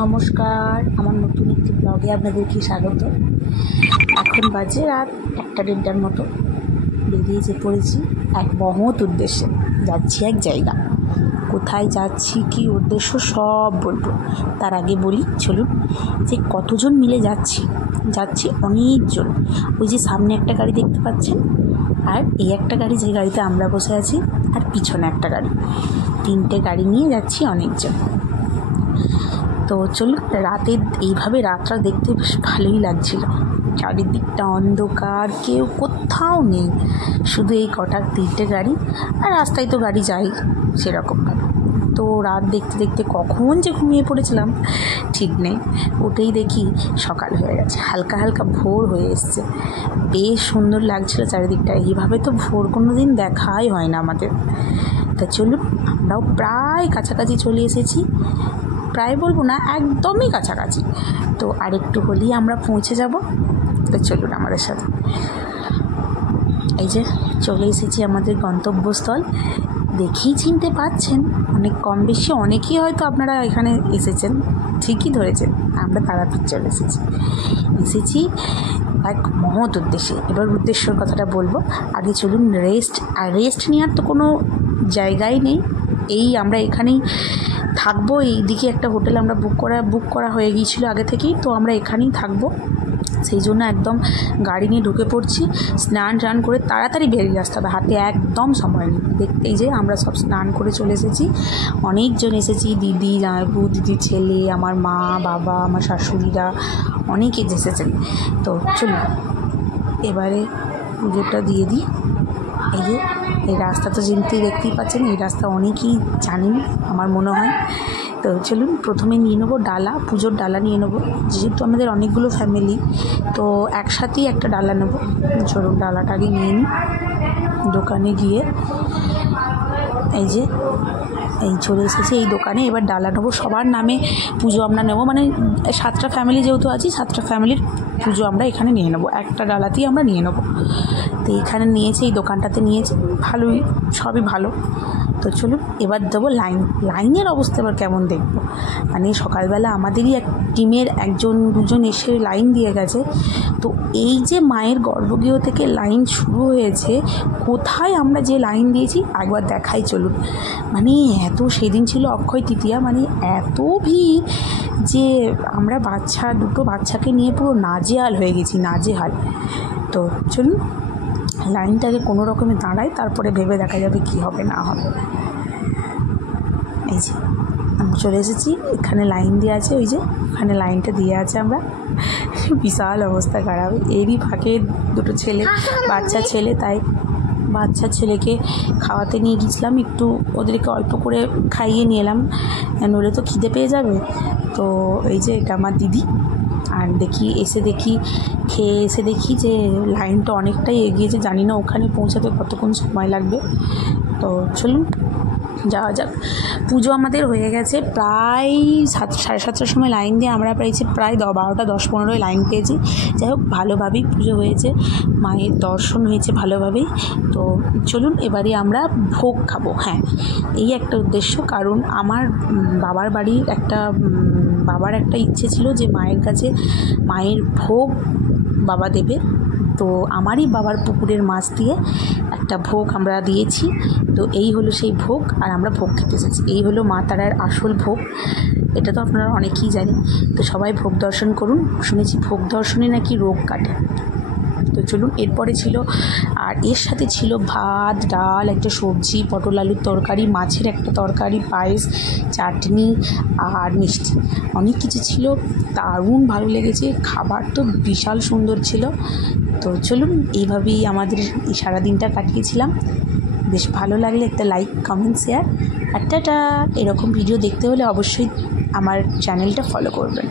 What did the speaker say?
নমস্কার, আমার নতুন একটি ব্লগে আপনাদেরকে স্বাগত। এখন বাজে রাত 1-1:30টার মতো। বেরিয়ে পড়েছি এক মহৎ উদ্দেশ্যে। যাচ্ছি এক জায়গা। কোথায় যাচ্ছি, কী উদ্দেশ্য সব বলবো। তার আগে বলি, চলুন যে কতজন মিলে যাচ্ছি অনেকজন। ওই যে সামনে একটা গাড়ি দেখতে পাচ্ছেন, আর এই একটা গাড়ি, যে গাড়িতে আমরা বসে আছি, আর পিছনে একটা গাড়ি, 3টে গাড়ি নিয়ে যাচ্ছি অনেকজন। তো চলুন, এইভাবে রাতটা দেখতে বেশ ভালোই লাগছিল। চারিদিকটা অন্ধকার, কেউ কোথাও নেই, শুধু এই 3টে গাড়ি, আর রাস্তায় তো গাড়ি যাই সেরকমভাবে। তো রাত দেখতে দেখতে কখন যে ঘুমিয়ে পড়েছিলাম ঠিক নেই। উঠেই দেখি সকাল হয়ে গেছে, হালকা হালকা ভোর হয়ে এসছে। বেশ সুন্দর লাগছিল চারিদিকটা। এইভাবে তো ভোর কোনো দিন দেখাই হয় না আমাদের। তা চলুন, আমরাও প্রায় কাছাকাছি চলে এসেছি। প্রায় বলবো না, একদমই কাছাকাছি। তো আরেকটু হলেই আমরা পৌঁছে যাব। তো চলুন আমাদের সাথে। এই যে চলে এসেছি আমাদের গন্তব্যস্থল। দেখেই চিনতে পাচ্ছেন, অনেক কম বেশি অনেকেই হয়তো আপনারা এখানে এসেছেন, ঠিকই ধরেছেন। আমরা তারাপীঠ চলে এসেছি এক মহৎ উদ্দেশ্যে। এবার উদ্দেশ্যের কথাটা বলবো। আগে চলুন রেস্ট নেওয়ার তো কোনো জায়গাই নেই। আমরা এখানেই থাকবো। এইদিকে একটা হোটেল আমরা বুক করা হয়ে গিয়েছিলো আগে থেকেই, তো আমরা এখানেই থাকবো। সেই জন্য একদম গাড়ি নিয়ে ঢুকে পড়ছি। স্নান করে তাড়াতাড়ি বেরিয়ে আসতে হবে, হাতে একদম সময় নেই। দেখতেই যে আমরা সব স্নান করে চলে এসেছি। অনেকজন এসেছি, দিদি, জামাইবু, দিদির ছেলে, আমার মা, বাবা, আমার শাশুড়িরা, অনেকে এসেছেন। তো চলুন এবারে পুজোটা দিয়ে দিই। এই রাস্তা তো দেখতেই পাচ্ছেন, এই রাস্তা অনেকেই জানেন আমার মনে হয়। তো চলুন প্রথমে নিয়ে নেবো ডালা, পুজোর ডালা নিয়ে নেবো। যেহেতু আমাদের অনেকগুলো ফ্যামিলি, তো একসাথেই একটা ডালা নেবো। চলুন ডালাটা আগে নিয়ে নিই। দোকানে গিয়ে চলে এসেছি এই দোকানে। এবার ডালা নেবো, সবার নামে পুজো আমরা নেবো। মানে 7টা ফ্যামিলি যেহেতু আছি, 7টা ফ্যামিলির পুজো আমরা এখানে নিয়ে নেবো, একটা ডালাতেই আমরা নিয়ে নেবো। তো এখানে নিয়েছি, এই দোকানটাতে নিয়েছি, ভালোই, সবই ভালো। তো চলুন এবার দেবো লাইনের অবস্থা এবার কেমন দেখবো। মানে সকালবেলা আমাদেরই এক টিমের 1-2জন এসে লাইন দিয়ে গেছে। তো এই যে মায়ের গর্ভগৃহ থেকে লাইন শুরু হয়েছে, কোথায় আমরা যে লাইন দিয়েছি একবার দেখাই চলুন। মানে সেদিন ছিল অক্ষয় তৃতীয়া, মানে এত ভিড় যে আমরা দুটো বাচ্চাকে নিয়ে পুরো নাজেহাল হয়ে গেছি, নাজেহাল। তো চলুন লাইনটাকে কোনো রকমে দাঁড়ায়, তারপরে ভেবে দেখা যাবে কি হবে না হবে। এই যে আমি চলে এসেছি, এখানে লাইন দিয়ে আছে, ওই যে ওখানে লাইনটা দিয়ে আছে আমরা। বিশাল অবস্থা খারাপ। এরই ফাঁকে দুটো বাচ্চা ছেলে, তাই বাচ্চা ছেলেকে খাওয়াতে নিয়ে গেছিলাম। একটু ওদেরকে অল্প করে খাইয়ে নিয়ে এলাম, নইলে তো খিদে পেয়ে যাবে। তো এই যে এটা আমার দিদি। আর খেয়ে এসে দেখি যে লাইনটা অনেকটাই এগিয়েছে। জানি না ওখানে পৌঁছাতে কতক্ষণ সময় লাগবে। তো চলুন যাওয়া যাক। পুজো আমাদের হয়ে গেছে প্রায় 7:30টার সময় লাইন দিয়ে আমরা পেয়েছি প্রায় 12টা 10-15 লাইন পেয়েছি। যাই হোক, ভালোভাবেই পুজো হয়েছে, মায়ের দর্শন হয়েছে ভালোভাবেই। তো চলুন এবারে আমরা ভোগ খাবো। হ্যাঁ, এই একটা উদ্দেশ্য। কারণ আমার বাবার একটা ইচ্ছে ছিল যে মায়ের কাছে মায়ের ভোগ বাবা দেবে। তো আমারই বাবার পুকুরের মাছ দিয়ে একটা ভোগ আমরা দিয়েছি। তো এই হলো সেই ভোগ, আর আমরা ভোগ খেতে এসেছি। এই হলো মা তারার আসল ভোগ। এটা তো আপনারা অনেকেই জানেন। তো সবাই ভোগ দর্শন করুন। শুনেছি ভোগ দর্শনে নাকি রোগ কাটে। তো চলুন, এরপরে ছিল, আর এর সাথে ছিল ভাত, ডাল, একটা সবজি, পটল আলুর তরকারি, মাছের একটা তরকারি, পায়েস, চাটনি আর মিষ্টি, অনেক কিছু ছিল। দারুণ ভালো লেগেছে, খাবার তো বিশাল সুন্দর ছিল। তো চলুন এইভাবেই আমাদের এই সারাদিনটা কাটিয়েছিলাম। বেশ ভালো লাগলে একটা লাইক, কমেন্ট, শেয়ার আর টাটা। এরকম ভিডিও দেখতে হলে অবশ্যই আমার চ্যানেলটা ফলো করবেন।